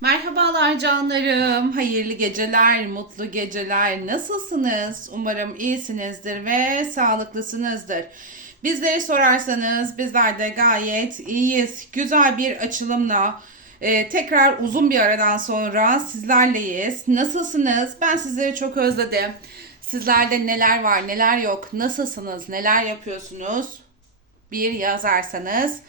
Merhabalar canlarım. Hayırlı geceler, mutlu geceler. Nasılsınız? Umarım iyisinizdir ve sağlıklısınızdır. Bizleri sorarsanız bizler de gayet iyiyiz. Güzel bir açılımla e, tekrar uzun bir aradan sonra sizlerleyiz. Nasılsınız? Ben sizleri çok özledim. Sizlerde neler var, neler yok, nasılsınız, neler yapıyorsunuz? Bir yazarsanız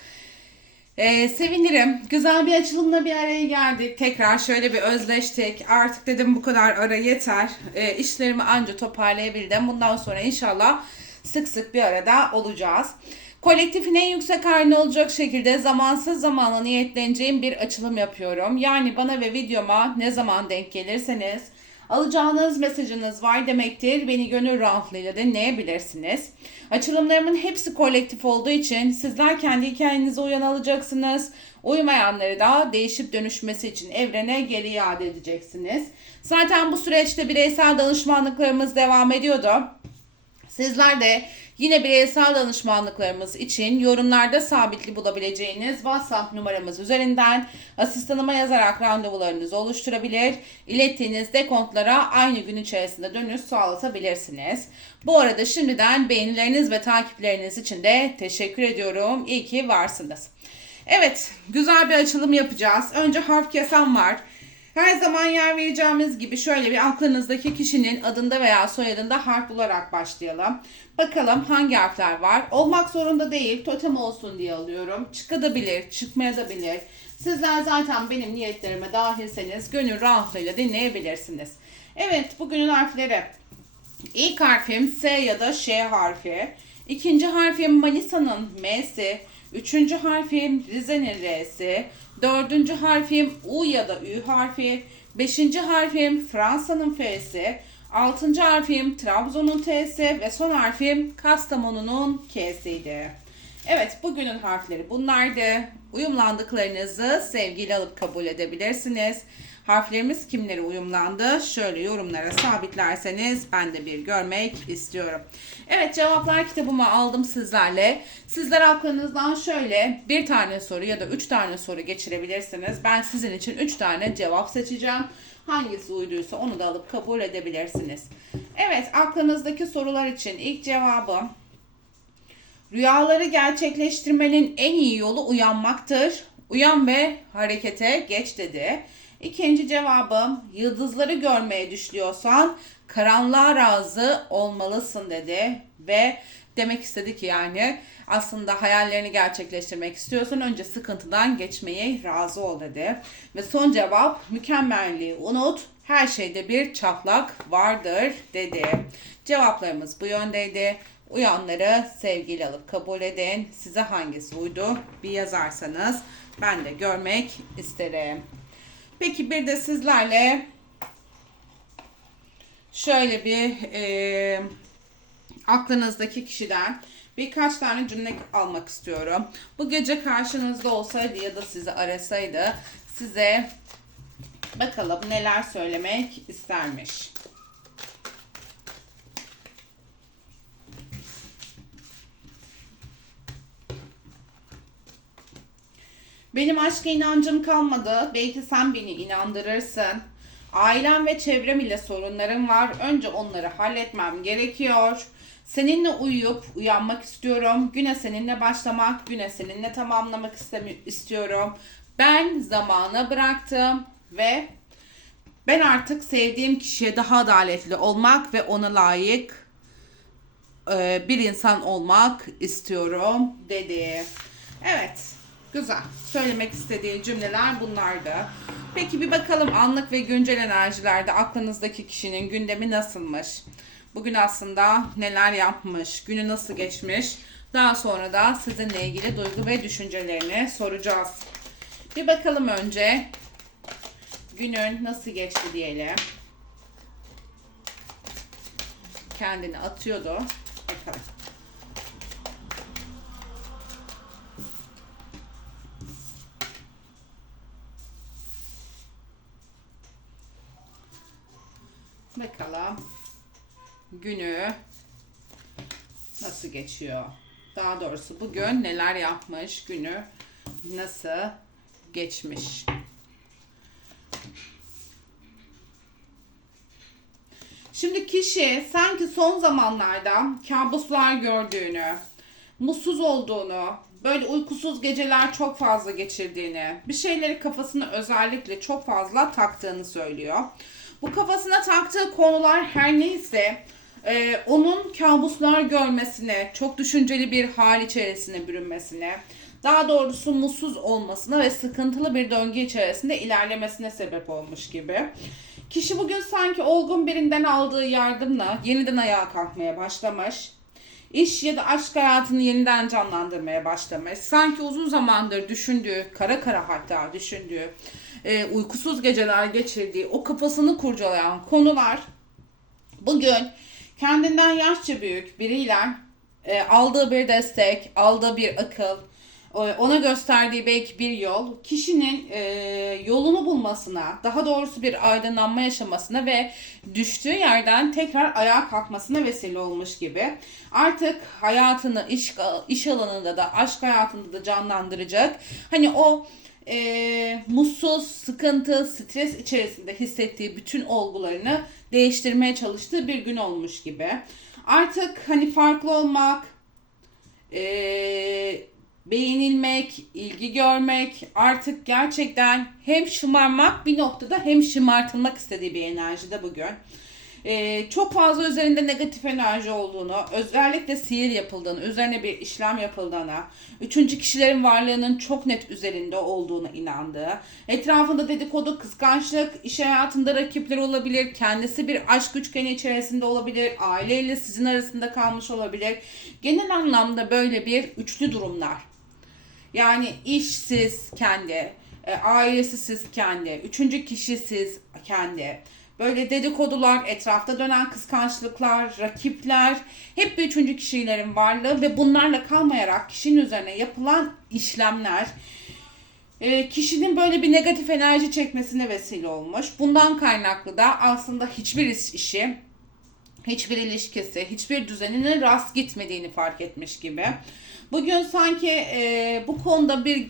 ee, sevinirim. Güzel bir açılımla bir araya geldik. Tekrar şöyle bir özleştik. Artık dedim bu kadar ara yeter. Ee, işlerimi anca toparlayabildim. Bundan sonra inşallah sık sık bir arada olacağız. Kolektifin en yüksek halini olacak şekilde zamansız zamanla niyetleneceğim bir açılım yapıyorum. Yani bana ve videoma ne zaman denk gelirseniz Alacağınız mesajınız var demektir. Beni gönül rahatlığıyla dinleyebilirsiniz. Açılımlarımın hepsi kolektif olduğu için sizler kendi hikayenize uyan alacaksınız. Uymayanları da değişip dönüşmesi için evrene geri iade edeceksiniz. Zaten bu süreçte bireysel danışmanlıklarımız devam ediyordu. Sizler de yine bireysel danışmanlıklarımız için yorumlarda sabitli bulabileceğiniz WhatsApp numaramız üzerinden asistanıma yazarak randevularınızı oluşturabilir. İlettiğiniz dekontlara aynı gün içerisinde dönüş sağlatabilirsiniz. Bu arada şimdiden beğenileriniz ve takipleriniz için de teşekkür ediyorum. İyi ki varsınız. Evet, güzel bir açılım yapacağız. Önce harf kesen var. Her zaman yer vereceğimiz gibi şöyle bir aklınızdaki kişinin adında veya soyadında harf bularak başlayalım. Bakalım hangi harfler var. Olmak zorunda değil, totem olsun diye alıyorum. Çıkabilir, çıkmayabilir. Sizler zaten benim niyetlerime dahilseniz gönül rahatlığıyla dinleyebilirsiniz. Evet, bugünün harfleri. İlk harfim S ya da Ş harfi. İkinci harfim Manisa'nın M'si. Üçüncü harfim Rize'nin R'si. Dördüncü harfim U ya da Ü harfi. Beşinci harfim Fransa'nın F'si. Altıncı harfim Trabzon'un T'si ve son harfim Kastamonu'nun K'siydi. Evet bugünün harfleri bunlardı. Uyumlandıklarınızı sevgiyle alıp kabul edebilirsiniz. Harflerimiz kimlere uyumlandı? Şöyle yorumlara sabitlerseniz ben de bir görmek istiyorum. Evet cevaplar kitabımı aldım sizlerle. Sizler aklınızdan şöyle bir tane soru ya da üç tane soru geçirebilirsiniz. Ben sizin için üç tane cevap seçeceğim. Hangisi uyduysa onu da alıp kabul edebilirsiniz. Evet aklınızdaki sorular için ilk cevabım Rüyaları gerçekleştirmenin en iyi yolu uyanmaktır. Uyan ve harekete geç dedi. İkinci cevabım yıldızları görmeye düşlüyorsan karanlığa razı olmalısın dedi ve demek istedi ki yani aslında hayallerini gerçekleştirmek istiyorsan önce sıkıntıdan geçmeye razı ol dedi. Ve son cevap mükemmelliği unut her şeyde bir çatlak vardır dedi. Cevaplarımız bu yöndeydi. Uyanları sevgiyle alıp kabul edin. Size hangisi uydu bir yazarsanız ben de görmek isterim. Peki bir de sizlerle şöyle bir e, aklınızdaki kişiden birkaç tane cümle almak istiyorum. Bu gece karşınızda olsaydı ya da sizi arasaydı size bakalım neler söylemek istermiş. Benim aşka inancım kalmadı. Belki sen beni inandırırsın. Ailem ve çevrem ile sorunlarım var. Önce onları halletmem gerekiyor. Seninle uyuyup uyanmak istiyorum. Güne seninle başlamak, güne seninle tamamlamak istiyorum. Ben zamana bıraktım ve ben artık sevdiğim kişiye daha adaletli olmak ve ona layık bir insan olmak istiyorum dedi. Evet. Güzel. Söylemek istediği cümleler bunlardı. Peki bir bakalım anlık ve güncel enerjilerde aklınızdaki kişinin gündemi nasılmış? Bugün aslında neler yapmış? Günü nasıl geçmiş? Daha sonra da sizinle ilgili duygu ve düşüncelerini soracağız. Bir bakalım önce günün nasıl geçti diyelim. Kendini atıyordu. Bakalım günü nasıl geçiyor? Daha doğrusu bugün neler yapmış, günü nasıl geçmiş? Şimdi kişi sanki son zamanlarda kabuslar gördüğünü, mutsuz olduğunu, böyle uykusuz geceler çok fazla geçirdiğini, bir şeyleri kafasına özellikle çok fazla taktığını söylüyor. Bu kafasına taktığı konular her neyse e, onun kabuslar görmesine, çok düşünceli bir hal içerisine bürünmesine, daha doğrusu mutsuz olmasına ve sıkıntılı bir döngü içerisinde ilerlemesine sebep olmuş gibi. Kişi bugün sanki olgun birinden aldığı yardımla yeniden ayağa kalkmaya başlamış. İş ya da aşk hayatını yeniden canlandırmaya başlamış. Sanki uzun zamandır düşündüğü, kara kara hatta düşündüğü, e, uykusuz geceler geçirdiği, o kafasını kurcalayan konular bugün kendinden yaşça büyük biriyle e, aldığı bir destek, aldığı bir akıl, ona gösterdiği belki bir yol kişinin e, yolunu bulmasına, daha doğrusu bir aydınlanma yaşamasına ve düştüğü yerden tekrar ayağa kalkmasına vesile olmuş gibi. Artık hayatını iş iş alanında da aşk hayatında da canlandıracak. Hani o e, mutsuz, sıkıntı, stres içerisinde hissettiği bütün olgularını değiştirmeye çalıştığı bir gün olmuş gibi. Artık hani farklı olmak, e, beğenilmek, ilgi görmek, artık gerçekten hem şımarmak bir noktada hem şımartılmak istediği bir enerjide bugün. Ee, çok fazla üzerinde negatif enerji olduğunu, özellikle sihir yapıldığını, üzerine bir işlem yapıldığına, üçüncü kişilerin varlığının çok net üzerinde olduğunu inandığı, etrafında dedikodu, kıskançlık, iş hayatında rakipler olabilir, kendisi bir aşk üçgeni içerisinde olabilir, aileyle sizin arasında kalmış olabilir. Genel anlamda böyle bir üçlü durumlar. Yani işsiz kendi, e, ailesi siz kendi, üçüncü kişi siz kendi. Böyle dedikodular, etrafta dönen kıskançlıklar, rakipler, hep bir üçüncü kişilerin varlığı ve bunlarla kalmayarak kişinin üzerine yapılan işlemler e, kişinin böyle bir negatif enerji çekmesine vesile olmuş. Bundan kaynaklı da aslında hiçbir iş- işi, hiçbir ilişkisi, hiçbir düzeninin rast gitmediğini fark etmiş gibi. Bugün sanki e, bu konuda bir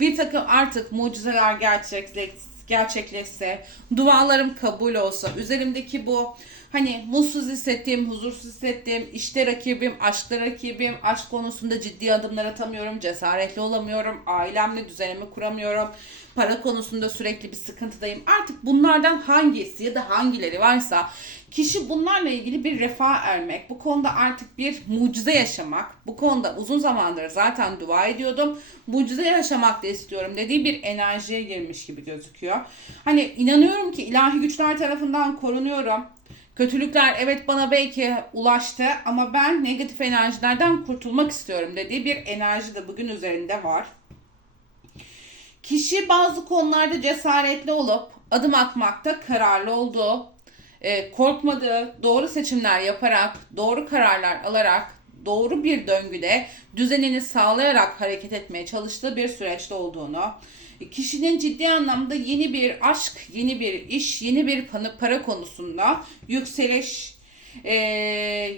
bir takım artık mucizeler gerçekleş, gerçekleşse, dualarım kabul olsa, üzerimdeki bu hani mutsuz hissettiğim, huzursuz hissettiğim, işte rakibim, aşkta rakibim, aşk konusunda ciddi adımlar atamıyorum, cesaretli olamıyorum, ailemle düzenimi kuramıyorum, para konusunda sürekli bir sıkıntıdayım. Artık bunlardan hangisi ya da hangileri varsa kişi bunlarla ilgili bir refah ermek, bu konuda artık bir mucize yaşamak, bu konuda uzun zamandır zaten dua ediyordum, mucize yaşamak da istiyorum dediği bir enerjiye girmiş gibi gözüküyor. Hani inanıyorum ki ilahi güçler tarafından korunuyorum. Kötülükler evet bana belki ulaştı ama ben negatif enerjilerden kurtulmak istiyorum dediği bir enerji de bugün üzerinde var. Kişi bazı konularda cesaretli olup adım atmakta kararlı olduğu, e, korkmadığı, doğru seçimler yaparak, doğru kararlar alarak, doğru bir döngüde düzenini sağlayarak hareket etmeye çalıştığı bir süreçte olduğunu, kişinin ciddi anlamda yeni bir aşk, yeni bir iş, yeni bir para konusunda yükseliş, e,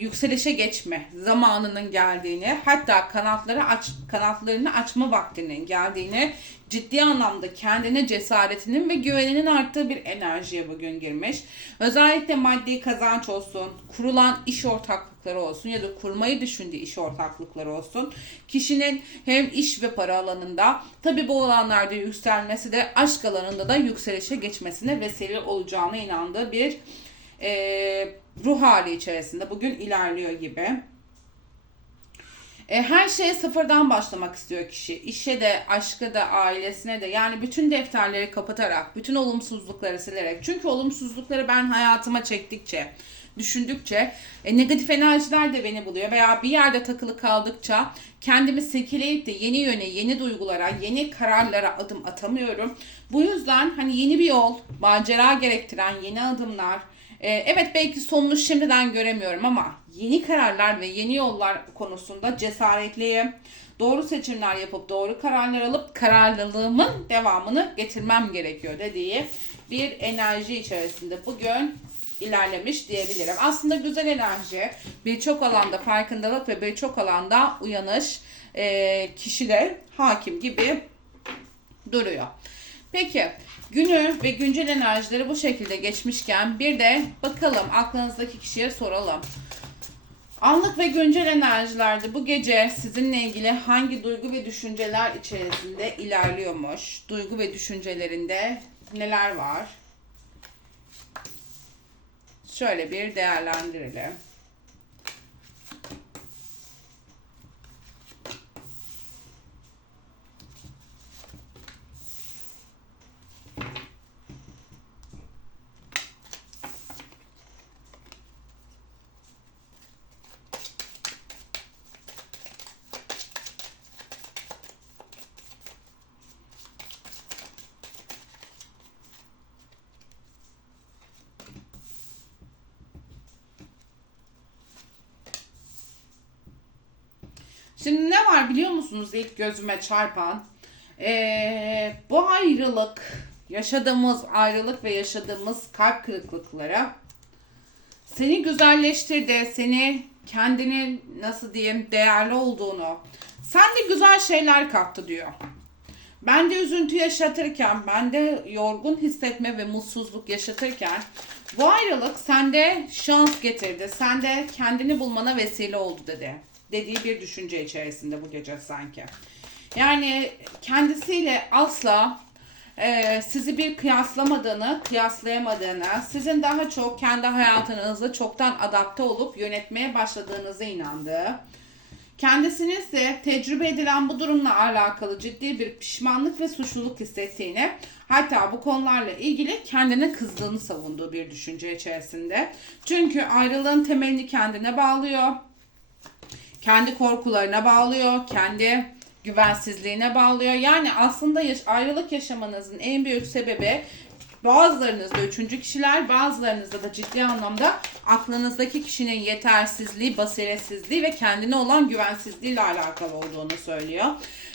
yükselişe geçme zamanının geldiğini, hatta kanatları aç, kanatlarını açma vaktinin geldiğini, ciddi anlamda kendine cesaretinin ve güveninin arttığı bir enerjiye bugün girmiş. Özellikle maddi kazanç olsun, kurulan iş ortaklıkları olsun ya da kurmayı düşündüğü iş ortaklıkları olsun. Kişinin hem iş ve para alanında tabi bu alanlarda yükselmesi de aşk alanında da yükselişe geçmesine vesile olacağına inandığı bir e, ruh hali içerisinde bugün ilerliyor gibi. E, her şeye sıfırdan başlamak istiyor kişi. İşe de, aşka da, ailesine de. Yani bütün defterleri kapatarak, bütün olumsuzlukları silerek. Çünkü olumsuzlukları ben hayatıma çektikçe, düşündükçe e, negatif enerjiler de beni buluyor. Veya bir yerde takılı kaldıkça kendimi silkeleyip de yeni yöne, yeni duygulara, yeni kararlara adım atamıyorum. Bu yüzden hani yeni bir yol, macera gerektiren yeni adımlar, ee, evet belki sonunu şimdiden göremiyorum ama yeni kararlar ve yeni yollar konusunda cesaretliyim. Doğru seçimler yapıp doğru kararlar alıp kararlılığımın devamını getirmem gerekiyor dediği bir enerji içerisinde bugün ilerlemiş diyebilirim. Aslında güzel enerji birçok alanda farkındalık ve birçok alanda uyanış e, kişide hakim gibi duruyor. Peki günü ve güncel enerjileri bu şekilde geçmişken bir de bakalım aklınızdaki kişiye soralım. Anlık ve güncel enerjilerde bu gece sizinle ilgili hangi duygu ve düşünceler içerisinde ilerliyormuş? Duygu ve düşüncelerinde neler var? Şöyle bir değerlendirelim. Şimdi ne var biliyor musunuz ilk gözüme çarpan? Ee, bu ayrılık, yaşadığımız ayrılık ve yaşadığımız kalp kırıklıkları seni güzelleştirdi, seni kendini nasıl diyeyim değerli olduğunu, sende güzel şeyler kattı diyor. Ben de üzüntü yaşatırken, ben de yorgun hissetme ve mutsuzluk yaşatırken bu ayrılık sende şans getirdi. Sende kendini bulmana vesile oldu dedi. Dediği bir düşünce içerisinde bu gece sanki. Yani kendisiyle asla e, sizi bir kıyaslamadığını, kıyaslayamadığını, sizin daha çok kendi hayatınızı çoktan adapte olup yönetmeye başladığınıza inandığı, kendisinin ise tecrübe edilen bu durumla alakalı ciddi bir pişmanlık ve suçluluk hissettiğini, hatta bu konularla ilgili kendine kızdığını savunduğu bir düşünce içerisinde. Çünkü ayrılığın temelini kendine bağlıyor, kendi korkularına bağlıyor, kendi güvensizliğine bağlıyor. Yani aslında yaş- ayrılık yaşamanızın en büyük sebebi bazılarınızda üçüncü kişiler, bazılarınızda da ciddi anlamda aklınızdaki kişinin yetersizliği, basiretsizliği ve kendine olan güvensizliği ile alakalı olduğunu söylüyor.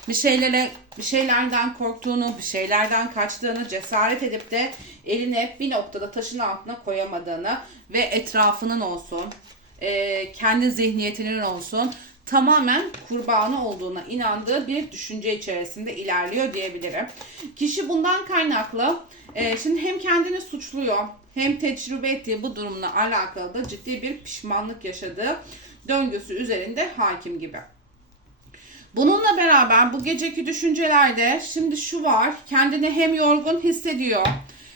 Bir şeylere, bir şeylerden korktuğunu, bir şeylerden kaçtığını, cesaret edip de eline bir noktada taşın altına koyamadığını ve etrafının olsun, e, kendi zihniyetinin olsun tamamen kurbanı olduğuna inandığı bir düşünce içerisinde ilerliyor diyebilirim. Kişi bundan kaynaklı e, şimdi hem kendini suçluyor hem tecrübe ettiği bu durumla alakalı da ciddi bir pişmanlık yaşadığı döngüsü üzerinde hakim gibi. Bununla beraber bu geceki düşüncelerde şimdi şu var. Kendini hem yorgun hissediyor,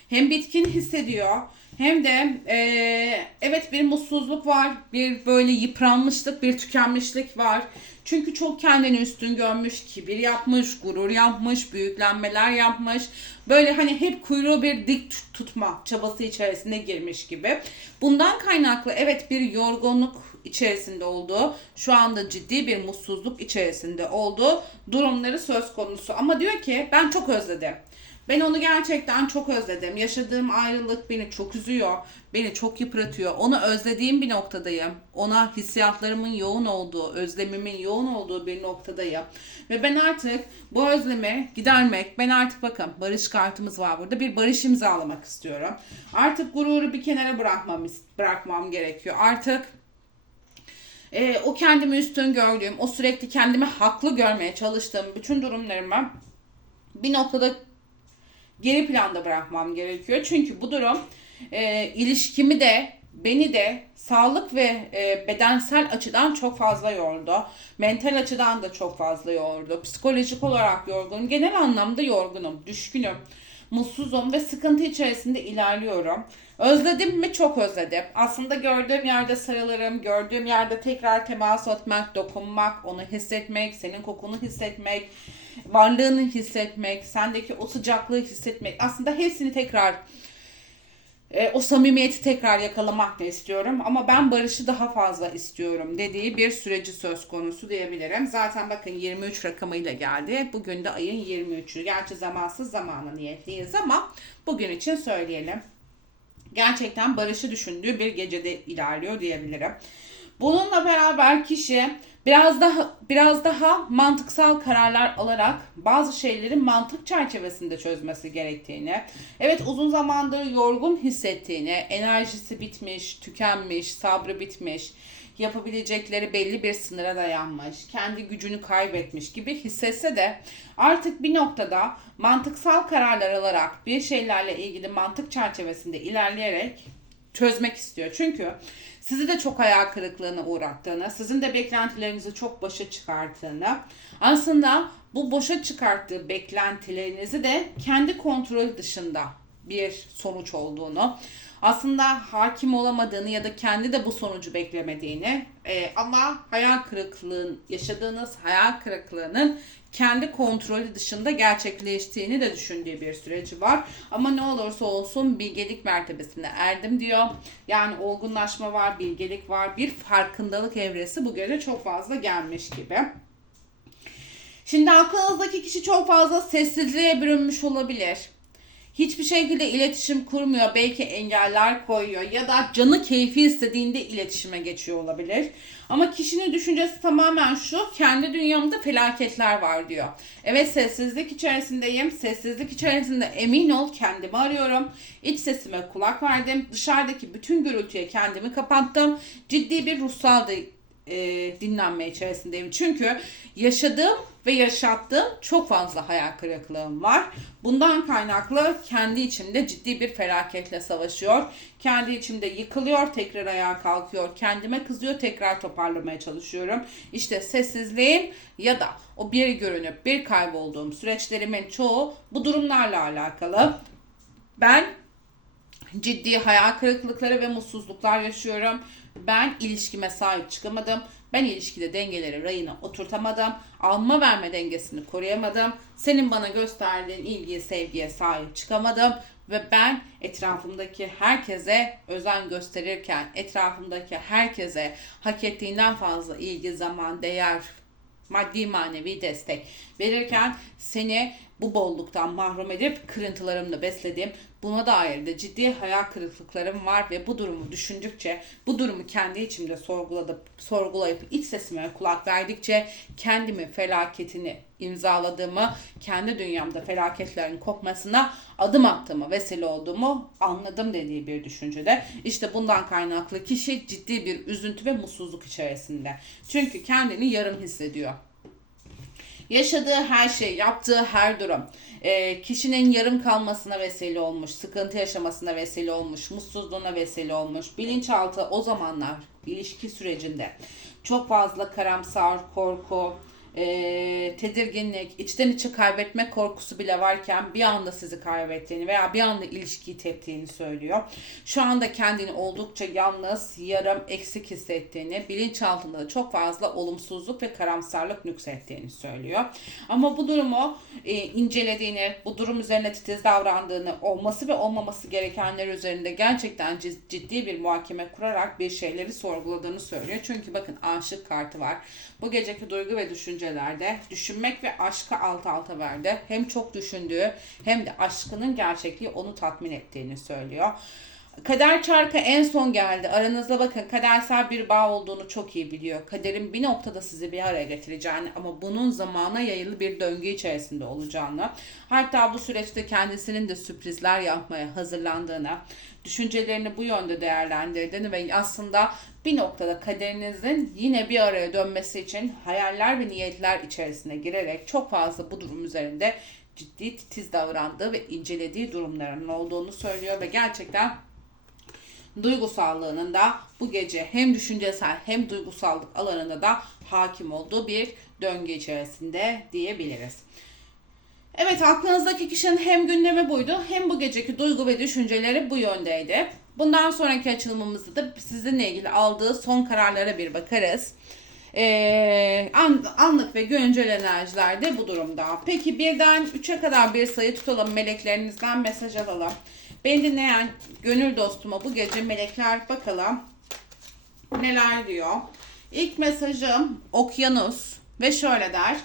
hem bitkin hissediyor. Hem de eee, evet bir mutsuzluk var, bir böyle yıpranmışlık, bir tükenmişlik var. Çünkü çok kendini üstün görmüş, kibir yapmış, gurur yapmış, büyüklenmeler yapmış. Böyle hani hep kuyruğu bir dik tut- tutma çabası içerisine girmiş gibi. Bundan kaynaklı evet bir yorgunluk içerisinde olduğu, şu anda ciddi bir mutsuzluk içerisinde olduğu durumları söz konusu. Ama diyor ki ben çok özledim. Ben onu gerçekten çok özledim. Yaşadığım ayrılık beni çok üzüyor. Beni çok yıpratıyor. Onu özlediğim bir noktadayım. Ona hissiyatlarımın yoğun olduğu, özlemimin yoğun olduğu bir noktadayım. Ve ben artık bu özlemi gidermek, ben artık bakın barış kartımız var burada. Bir barış imzalamak istiyorum. Artık gururu bir kenara bırakmam, bırakmam gerekiyor. Artık e, o kendimi üstün gördüğüm, o sürekli kendimi haklı görmeye çalıştığım bütün durumlarımı bir noktada geri planda bırakmam gerekiyor. Çünkü bu durum e, ilişkimi de beni de sağlık ve e, bedensel açıdan çok fazla yordu. Mental açıdan da çok fazla yordu. Psikolojik olarak yorgunum. Genel anlamda yorgunum, düşkünüm, mutsuzum ve sıkıntı içerisinde ilerliyorum. Özledim mi? Çok özledim. Aslında gördüğüm yerde sarılırım, gördüğüm yerde tekrar temas etmek, dokunmak, onu hissetmek, senin kokunu hissetmek, varlığını hissetmek, sendeki o sıcaklığı hissetmek. Aslında hepsini tekrar e, o samimiyeti tekrar yakalamak da istiyorum ama ben barışı daha fazla istiyorum dediği bir süreci söz konusu diyebilirim. Zaten bakın 23 rakamıyla geldi. Bugün de ayın 23'ü. Gerçi zamansız zamana niyetliyiz ama bugün için söyleyelim. Gerçekten barışı düşündüğü bir gecede ilerliyor diyebilirim. Bununla beraber kişi biraz daha biraz daha mantıksal kararlar alarak bazı şeyleri mantık çerçevesinde çözmesi gerektiğini, evet uzun zamandır yorgun hissettiğini, enerjisi bitmiş, tükenmiş, sabrı bitmiş, yapabilecekleri belli bir sınıra dayanmış, kendi gücünü kaybetmiş gibi hissetse de artık bir noktada mantıksal kararlar alarak bir şeylerle ilgili mantık çerçevesinde ilerleyerek çözmek istiyor. Çünkü sizi de çok hayal kırıklığına uğrattığını, sizin de beklentilerinizi çok başa çıkarttığını, aslında bu boşa çıkarttığı beklentilerinizi de kendi kontrolü dışında bir sonuç olduğunu, aslında hakim olamadığını ya da kendi de bu sonucu beklemediğini e, ama hayal kırıklığın yaşadığınız hayal kırıklığının kendi kontrolü dışında gerçekleştiğini de düşündüğü bir süreci var. Ama ne olursa olsun bilgelik mertebesine erdim diyor. Yani olgunlaşma var, bilgelik var, bir farkındalık evresi bu gece çok fazla gelmiş gibi. Şimdi aklınızdaki kişi çok fazla sessizliğe bürünmüş olabilir hiçbir şekilde iletişim kurmuyor. Belki engeller koyuyor ya da canı keyfi istediğinde iletişime geçiyor olabilir. Ama kişinin düşüncesi tamamen şu. Kendi dünyamda felaketler var diyor. Evet sessizlik içerisindeyim. Sessizlik içerisinde emin ol kendimi arıyorum. İç sesime kulak verdim. Dışarıdaki bütün gürültüye kendimi kapattım. Ciddi bir ruhsal da, e, dinlenme içerisindeyim. Çünkü yaşadığım ve yaşattığım çok fazla hayal kırıklığım var. Bundan kaynaklı kendi içimde ciddi bir felaketle savaşıyor. Kendi içimde yıkılıyor, tekrar ayağa kalkıyor. Kendime kızıyor, tekrar toparlamaya çalışıyorum. İşte sessizliğim ya da o bir görünüp bir kaybolduğum süreçlerimin çoğu bu durumlarla alakalı. Ben ciddi hayal kırıklıkları ve mutsuzluklar yaşıyorum. Ben ilişkime sahip çıkamadım. Ben ilişkide dengeleri rayına oturtamadım. Alma verme dengesini koruyamadım. Senin bana gösterdiğin ilgiye, sevgiye sahip çıkamadım. Ve ben etrafımdaki herkese özen gösterirken, etrafımdaki herkese hak ettiğinden fazla ilgi, zaman, değer, maddi manevi destek verirken seni bu bolluktan mahrum edip kırıntılarımla beslediğim buna dair de ciddi hayal kırıklıklarım var ve bu durumu düşündükçe bu durumu kendi içimde sorguladıp sorgulayıp iç sesime kulak verdikçe kendimi felaketini imzaladığımı kendi dünyamda felaketlerin kopmasına adım attığımı vesile olduğumu anladım dediği bir düşüncede. İşte bundan kaynaklı kişi ciddi bir üzüntü ve mutsuzluk içerisinde. Çünkü kendini yarım hissediyor. Yaşadığı her şey, yaptığı her durum e, kişinin yarım kalmasına vesile olmuş, sıkıntı yaşamasına vesile olmuş, mutsuzluğuna vesile olmuş. Bilinçaltı o zamanlar ilişki sürecinde çok fazla karamsar, korku, e, tedirginlik, içten içe kaybetme korkusu bile varken bir anda sizi kaybettiğini veya bir anda ilişkiyi teptiğini söylüyor. Şu anda kendini oldukça yalnız, yarım, eksik hissettiğini, bilinçaltında da çok fazla olumsuzluk ve karamsarlık nüksettiğini söylüyor. Ama bu durumu e, incelediğini, bu durum üzerine titiz davrandığını, olması ve olmaması gerekenler üzerinde gerçekten ciddi bir muhakeme kurarak bir şeyleri sorguladığını söylüyor. Çünkü bakın aşık kartı var. Bu geceki duygu ve düşüncelerde düşünmek ve aşkı alt alta verdi. Hem çok düşündüğü hem de aşkının gerçekliği onu tatmin ettiğini söylüyor. Kader çarkı en son geldi. Aranızda bakın kadersel bir bağ olduğunu çok iyi biliyor. Kaderin bir noktada sizi bir araya getireceğini ama bunun zamana yayılı bir döngü içerisinde olacağını, hatta bu süreçte kendisinin de sürprizler yapmaya hazırlandığını, düşüncelerini bu yönde değerlendirdiğini ve aslında bir noktada kaderinizin yine bir araya dönmesi için hayaller ve niyetler içerisine girerek çok fazla bu durum üzerinde ciddi titiz davrandığı ve incelediği durumların olduğunu söylüyor ve gerçekten duygusallığının da bu gece hem düşüncesel hem duygusallık alanında da hakim olduğu bir döngü içerisinde diyebiliriz. Evet aklınızdaki kişinin hem gündemi buydu hem bu geceki duygu ve düşünceleri bu yöndeydi. Bundan sonraki açılımımızda da sizinle ilgili aldığı son kararlara bir bakarız. Ee, an, anlık ve güncel enerjiler de bu durumda. Peki birden 3'e kadar bir sayı tutalım meleklerinizden mesaj alalım. Beni dinleyen gönül dostuma bu gece melekler bakalım neler diyor. İlk mesajım okyanus ve şöyle der.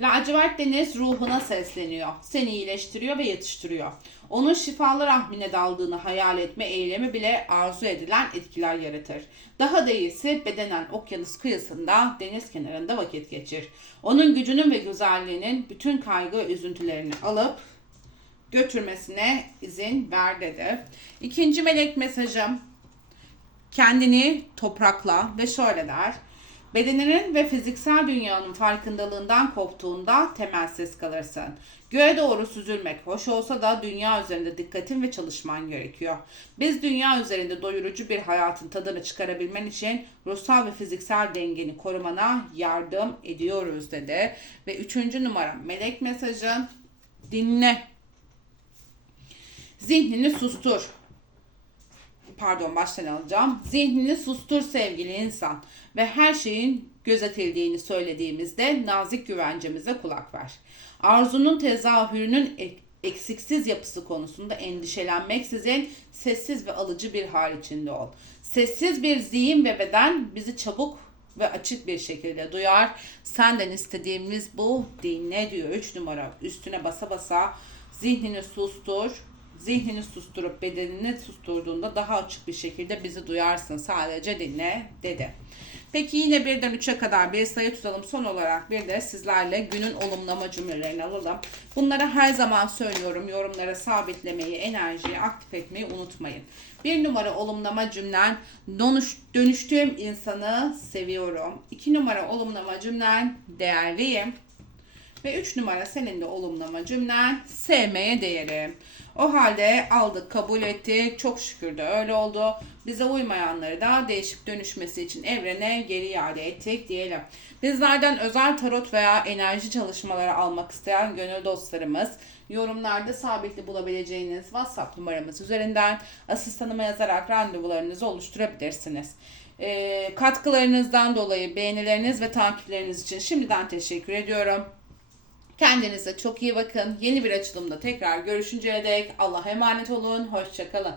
Lacivert deniz ruhuna sesleniyor. Seni iyileştiriyor ve yetiştiriyor. Onun şifalı rahmine daldığını hayal etme eylemi bile arzu edilen etkiler yaratır. Daha da iyisi bedenen okyanus kıyısında, deniz kenarında vakit geçir. Onun gücünün ve güzelliğinin bütün kaygı üzüntülerini alıp götürmesine izin ver dedi. İkinci melek mesajım kendini toprakla ve şöyle der. Bedeninin ve fiziksel dünyanın farkındalığından koptuğunda temelsiz kalırsın. Göğe doğru süzülmek hoş olsa da dünya üzerinde dikkatin ve çalışman gerekiyor. Biz dünya üzerinde doyurucu bir hayatın tadını çıkarabilmen için ruhsal ve fiziksel dengeni korumana yardım ediyoruz dedi. Ve üçüncü numara melek mesajı dinle. Zihnini sustur pardon baştan alacağım. Zihnini sustur sevgili insan ve her şeyin gözetildiğini söylediğimizde nazik güvencemize kulak ver. Arzunun tezahürünün ek- eksiksiz yapısı konusunda endişelenmeksizin sessiz ve alıcı bir hal içinde ol. Sessiz bir zihin ve beden bizi çabuk ve açık bir şekilde duyar. Senden istediğimiz bu dinle diyor. 3 numara üstüne basa basa zihnini sustur, zihnini susturup bedenini susturduğunda daha açık bir şekilde bizi duyarsın. Sadece dinle dedi. Peki yine birden 3'e kadar bir sayı tutalım. Son olarak bir de sizlerle günün olumlama cümlelerini alalım. Bunları her zaman söylüyorum. Yorumlara sabitlemeyi, enerjiyi aktif etmeyi unutmayın. Bir numara olumlama cümlen dönüş, dönüştüğüm insanı seviyorum. İki numara olumlama cümlen değerliyim. Ve 3 numara senin de olumlama cümlen sevmeye değerim. O halde aldık, kabul ettik. Çok şükür de öyle oldu. Bize uymayanları da değişip dönüşmesi için evrene geri iade ettik diyelim. Bizlerden özel tarot veya enerji çalışmaları almak isteyen gönül dostlarımız yorumlarda sabitli bulabileceğiniz WhatsApp numaramız üzerinden asistanıma yazarak randevularınızı oluşturabilirsiniz. Ee, katkılarınızdan dolayı beğenileriniz ve takipleriniz için şimdiden teşekkür ediyorum. Kendinize çok iyi bakın. Yeni bir açılımda tekrar görüşünceye dek Allah'a emanet olun. Hoşçakalın.